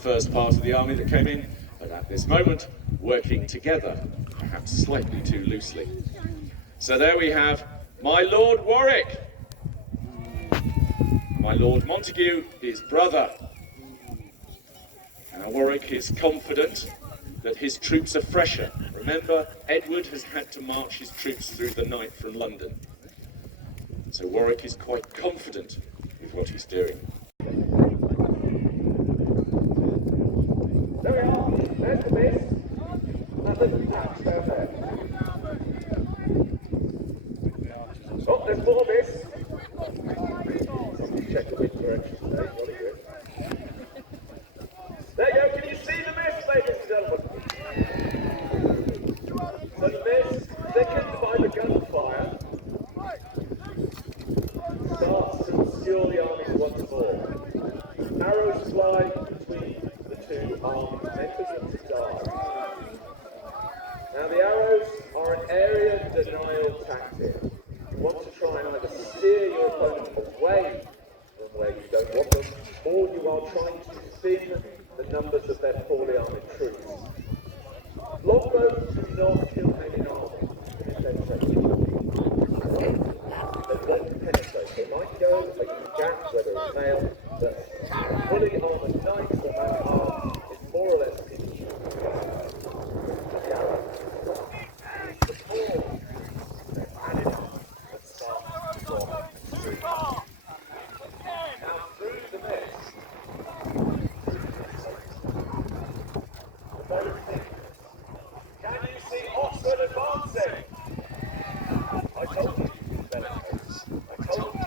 first part of the army that came in, but at this moment, working together, perhaps slightly too loosely. So there we have my Lord Warwick. My Lord Montague, his brother. Now Warwick is confident that his troops are fresher. Remember, Edward has had to march his troops through the night from London. So Warwick is quite confident with what he's doing. There we are, there's the base. That little patch down there. Oh, there's more base. Check the wind direction today, what are you doing? There you go, can you see the mist, ladies and gentlemen? So the mist, thickened by the gunfire, starts to obscure the armies once more. Arrows fly between the two armies, enters into die. Now the arrows are an area denial tactic. You want to try and either steer your opponent away from where you don't want them, or you are trying to thin the numbers of their poorly armoured troops. Longbows do not kill heavy army if they're taken. They won't penetrate. They might go a gap where there is nail, but fully armoured knights or man at arms is more or less finished. The arrow. The ball. And it starts from through. Now through the mist. Can you see Oxford advancing? I told you, Benedict. I told you.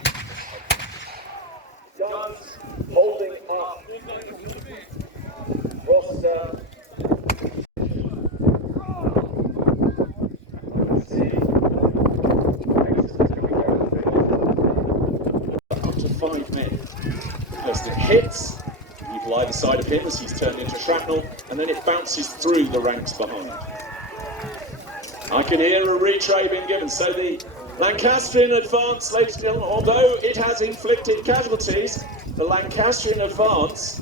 Guns holding up. Roster. Up to 5 men. First it hits, people either side of him as he's turned into shrapnel, and then it bounces through the ranks behind. I can hear a retray being given, so the Lancastrian advance, ladies and gentlemen, although it has inflicted casualties, the Lancastrian advance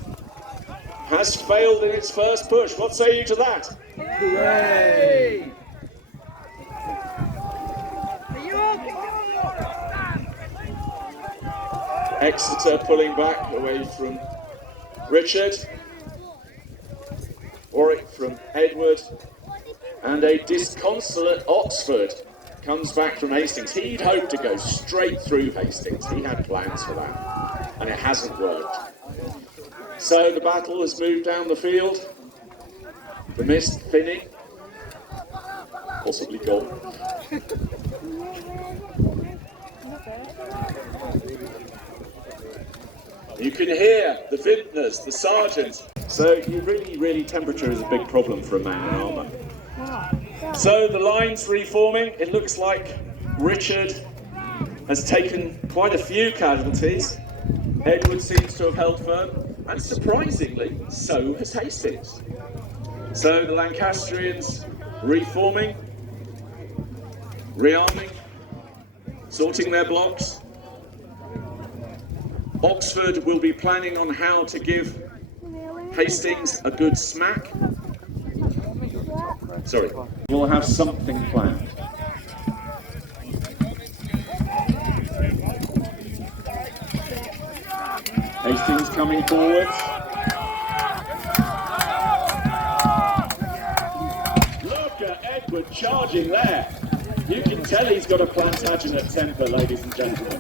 has failed in its first push. What say you to that? Hooray! Exeter pulling back away from Richard, Warwick from Edward, and a disconsolate Oxford comes back from Hastings. He'd hoped to go straight through Hastings. He had plans for that, and it hasn't worked. So the battle has moved down the field, the mist thinning, possibly gone. You can hear the vintners, the sergeants. So you really, temperature is a big problem for a man in armour. So the line's reforming. It looks like Richard has taken quite a few casualties. Edward seems to have held firm, and surprisingly, so has Hastings. So the Lancastrians reforming, rearming, sorting their blocks. Oxford will be planning on how to give Hastings a good smack. Sorry, we'll have something planned. Hastings coming forward. Look at Edward charging there. You can tell he's got a Plantagenet temper, ladies and gentlemen.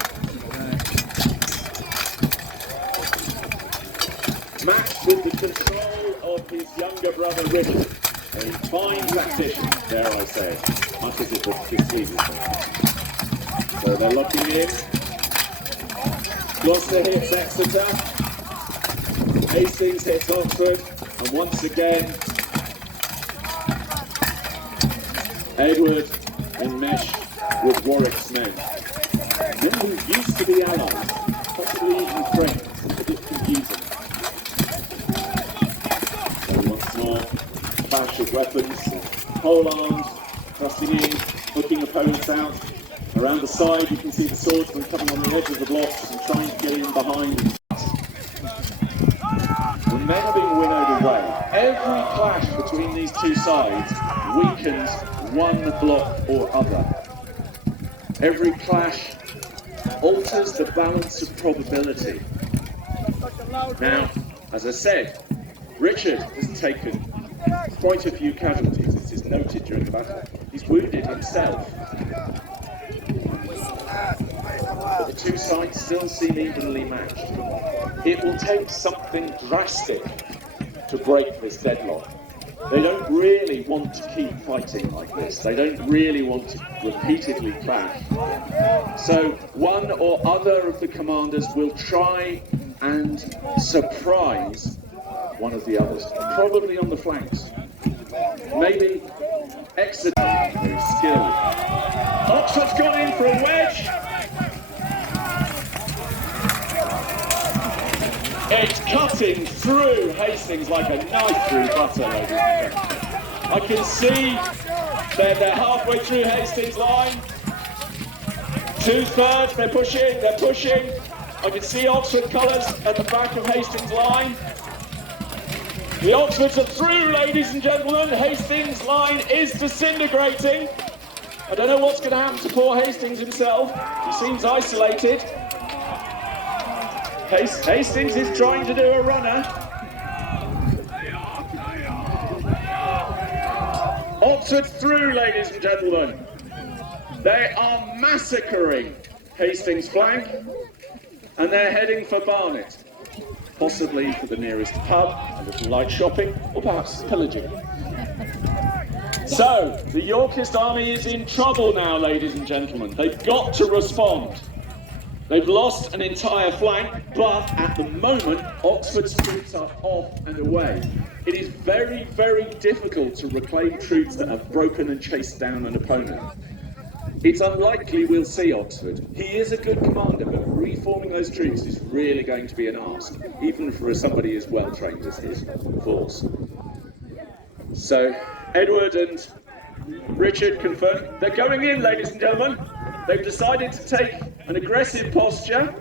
Matched with the control of his younger brother Richard. A fine tactician, dare I say, much as it would displease him. So they're locking in. Gloucester hits Exeter. Hastings hits Oxford. And once again, Edward in mesh with Warwick's men. Men who used to be allies, possibly even friends. It's a bit confusing. Clash of weapons, pole arms, thrusting in, hooking opponents out. Around the side you can see the swordsmen coming on the edge of the blocks and trying to get in behind. The men are being winnowed Every clash between these two sides weakens one block or other. Every clash alters the balance of probability. Now, as I said, Richard has taken quite a few casualties, as is noted during the battle. He's wounded himself. But the two sides still seem evenly matched. It will take something drastic to break this deadlock. They don't really want to keep fighting like this. They don't really want to repeatedly clash. So one or other of the commanders will try and surprise one of the others, probably on the flanks. Maybe Exeter, very skilled. Oxford's gone in for a wedge. It's cutting through Hastings like a knife through butter, ladies and gentlemen. I can see they're halfway through Hastings' line. 2/3, they're pushing. I can see Oxford colours at the back of Hastings' line. The Oxfords are through, ladies and gentlemen. Hastings' line is disintegrating. I don't know what's going to happen to poor Hastings himself. He seems isolated. Hastings is trying to do a runner. Oxford through, ladies and gentlemen. They are massacring Hastings' flank, and they're heading for Barnet. Possibly for the nearest pub, a little light shopping, or perhaps pillaging. So, the Yorkist army is in trouble now, ladies and gentlemen. They've got to respond. They've lost an entire flank, but at the moment, Oxford's troops are off and away. It is very, very difficult to reclaim troops that have broken and chased down an opponent. It's unlikely we'll see Oxford. He is a good commander, but reforming those troops is really going to be an ask, even for somebody as well trained as his force. So, Edward and Richard confirm they're going in, ladies and gentlemen. They've decided to take an aggressive posture.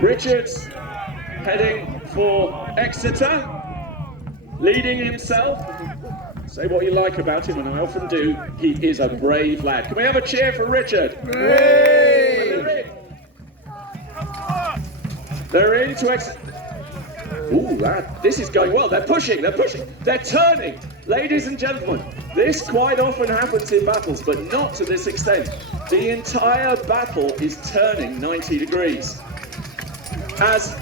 Richard's heading for Exeter, leading himself. Say what you like about him, and I often do, he is a brave lad. Can we have a cheer for Richard? Hooray! They're into Exeter. Ooh, this is going well. They're pushing. They're turning. Ladies and gentlemen, this quite often happens in battles, but not to this extent. The entire battle is turning 90 degrees. As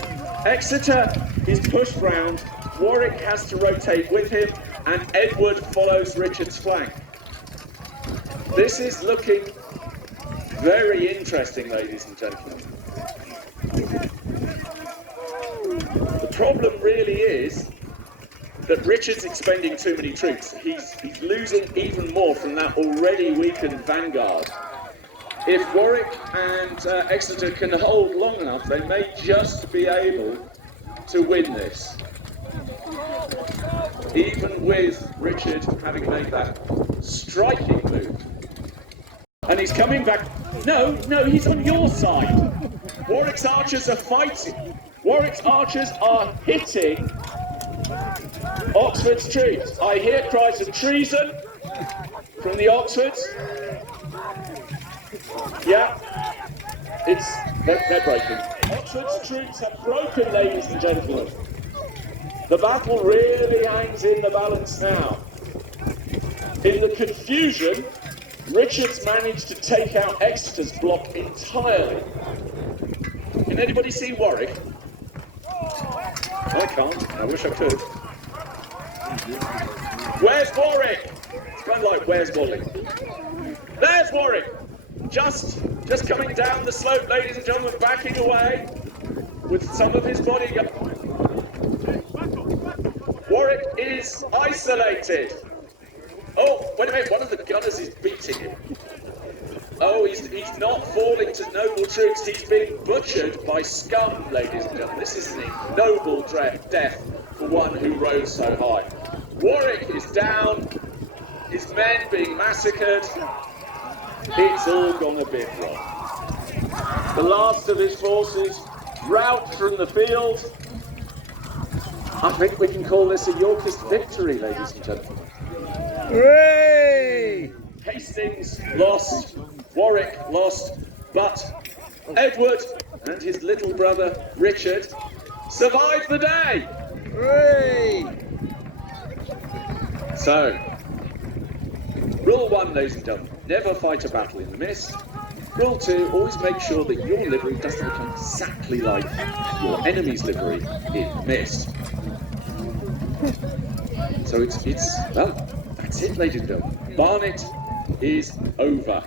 Exeter is pushed round, Warwick has to rotate with him, and Edward follows Richard's flank. This is looking very interesting, ladies and gentlemen. The problem really is that Richard's expending too many troops. He's losing even more from that already weakened vanguard. If Warwick and Exeter can hold long enough, they may just be able to win this. Even with Richard having made that striking move. And he's coming back. No, he's on your side. Warwick's archers are fighting. Warwick's archers are hitting Oxford's troops. I hear cries of treason from the Oxfords. Yeah, they're breaking. Oxford's troops have broken, ladies and gentlemen. The battle really hangs in the balance now. In the confusion, Richard's managed to take out Exeter's block entirely. Can anybody see Warwick? I can't. I wish I could. Where's Warwick? It's kind of like, where's Wally? There's Warwick! Just coming down the slope, ladies and gentlemen, backing away with some of his bodyguard. Warwick is isolated. Oh, wait a minute, one of the gunners is beating him. Oh, he's not falling to noble troops, he's being butchered by scum, ladies and gentlemen. This is an ignoble death for one who rose so high. Warwick is down, his men being massacred. It's all gone a bit wrong. The last of his forces rout from the field. I think we can call this a Yorkist victory, ladies and gentlemen. Hooray! Hastings lost, Warwick lost, but Edward and his little brother Richard survived the day. Hooray! So, rule 1, ladies and gentlemen, never fight a battle in the mist. Rule 2, always make sure that your livery doesn't look exactly like your enemy's livery in the mist. So well, that's it, ladies and gentlemen. Barnet is over.